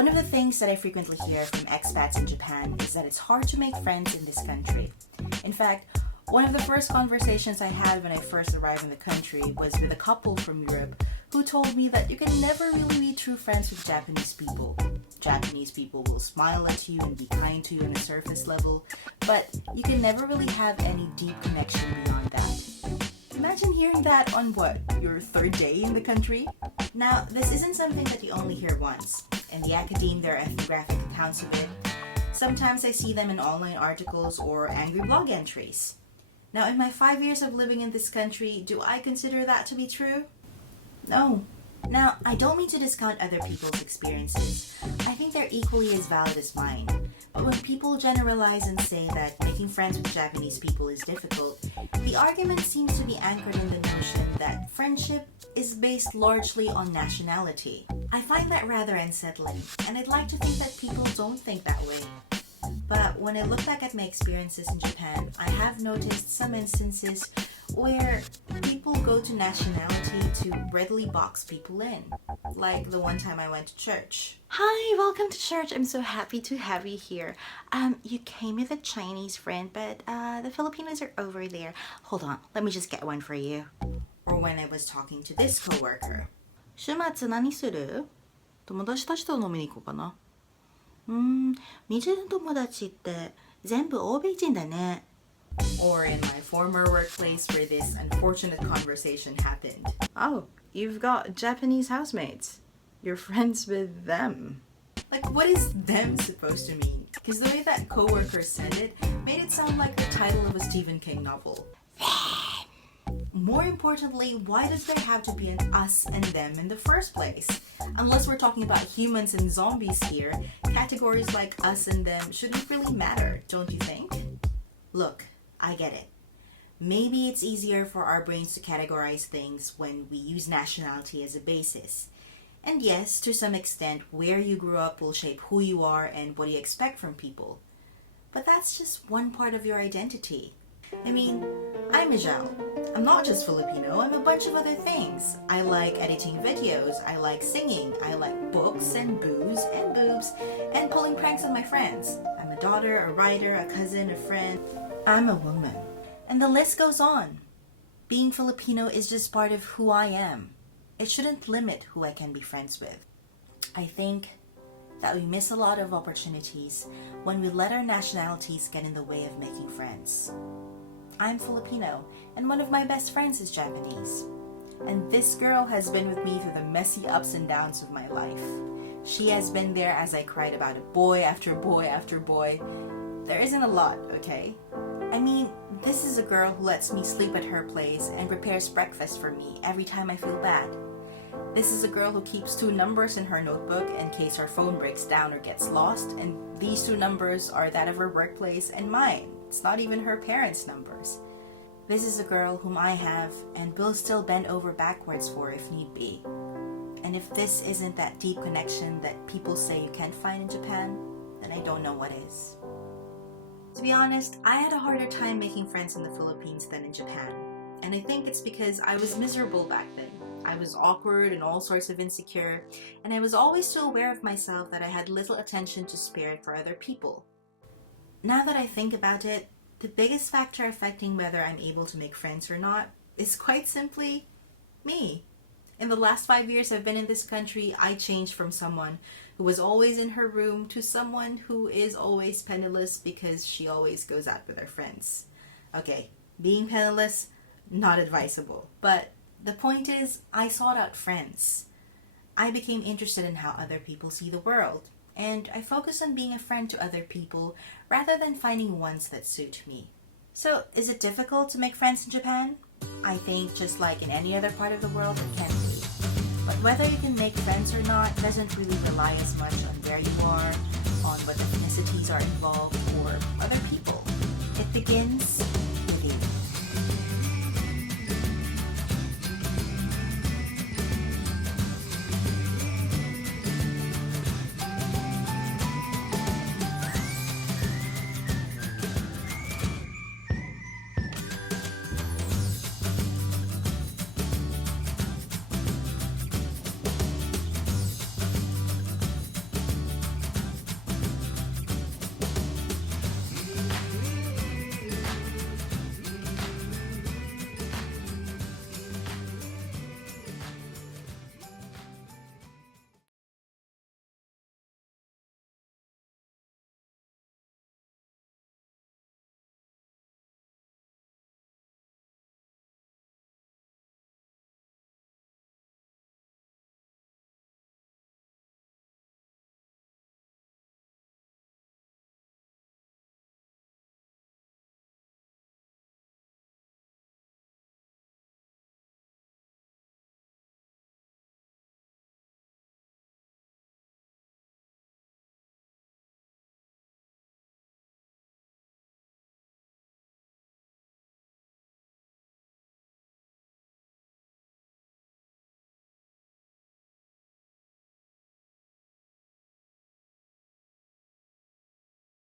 One of the things that I frequently hear from expats in Japan is that it's hard to make friends in this country. In fact, one of the first conversations I had when I first arrived in the country was with a couple from Europe who told me that you can never really be true friends with Japanese people. Japanese people will smile at you and be kind to you on a surface level, but you can never really have any deep connection beyond that. Imagine hearing that on your third day in the country? Now, this isn't something that you only hear once. In the academe, there are ethnographic accounts of it. Sometimes I see them in online articles or angry blog entries. Now, in my 5 years of living in this country, do I consider that to be true? No. Now, I don't mean to discount other people's experiences. I think they're equally as valid as mine. But when people generalize and say that making friends with Japanese people is difficult, the argument seems to be anchored in the notion that friendship is based largely on nationality. I find that rather unsettling, and I'd like to think that people don't think that way. But when I look back at my experiences in Japan, I have noticed some instances where people go to nationality to readily box people in. Like the one time I went to church. Hi, welcome to church. I'm so happy to have you here. You came with a Chinese friend, but the Filipinos are over there. Hold on, let me just get one for you. Or when I was talking to this coworker. 週末何する？友達たちと飲みに行こうかな。水の友達って全部欧米人だね。Or in my former workplace where this unfortunate conversation happened. Oh, you've got Japanese housemates. You're friends with them. Like, what is them supposed to mean? Because the way that coworker said it made it sound like the title of a Stephen King novel. More importantly, why does there have to be an us and them in the first place? Unless we're talking about humans and zombies here, categories like us and them shouldn't really matter, don't you think? Look, I get it. Maybe it's easier for our brains to categorize things when we use nationality as a basis. And yes, to some extent, where you grew up will shape who you are and what you expect from people. But that's just one part of your identity. I mean, I'm Mijal. I'm not just Filipino, I'm a bunch of other things. I like editing videos, I like singing, I like books and booze and boobs, and pulling pranks on my friends. I'm a daughter, a writer, a cousin, a friend. I'm a woman. And the list goes on. Being Filipino is just part of who I am. It shouldn't limit who I can be friends with. I think that we miss a lot of opportunities when we let our nationalities get in the way of making friends. I'm Filipino, and one of my best friends is Japanese. And this girl has been with me through the messy ups and downs of my life. She has been there as I cried about a boy after boy after boy. There isn't a lot, okay? I mean, this is a girl who lets me sleep at her place and prepares breakfast for me every time I feel bad. This is a girl who keeps 2 numbers in her notebook in case her phone breaks down or gets lost, and these 2 numbers are that of her workplace and mine. It's not even her parents' numbers. This is a girl whom I have and will still bend over backwards for if need be. And if this isn't that deep connection that people say you can't find in Japan, then I don't know what is. To be honest, I had a harder time making friends in the Philippines than in Japan. And I think it's because I was miserable back then. I was awkward and all sorts of insecure, and I was always so aware of myself that I had little attention to spare for other people. Now that I think about it, the biggest factor affecting whether I'm able to make friends or not is quite simply me. In the last 5 years I've been in this country, I changed from someone who was always in her room to someone who is always penniless because she always goes out with her friends. Okay, being penniless, not advisable. But the point is, I sought out friends. I became interested in how other people see the world. And I focus on being a friend to other people rather than finding ones that suit me. So, is it difficult to make friends in Japan? I think just like in any other part of the world, it can be. But whether you can make friends or not doesn't really rely as much on where you are, on what ethnicities are involved, or other people. It begins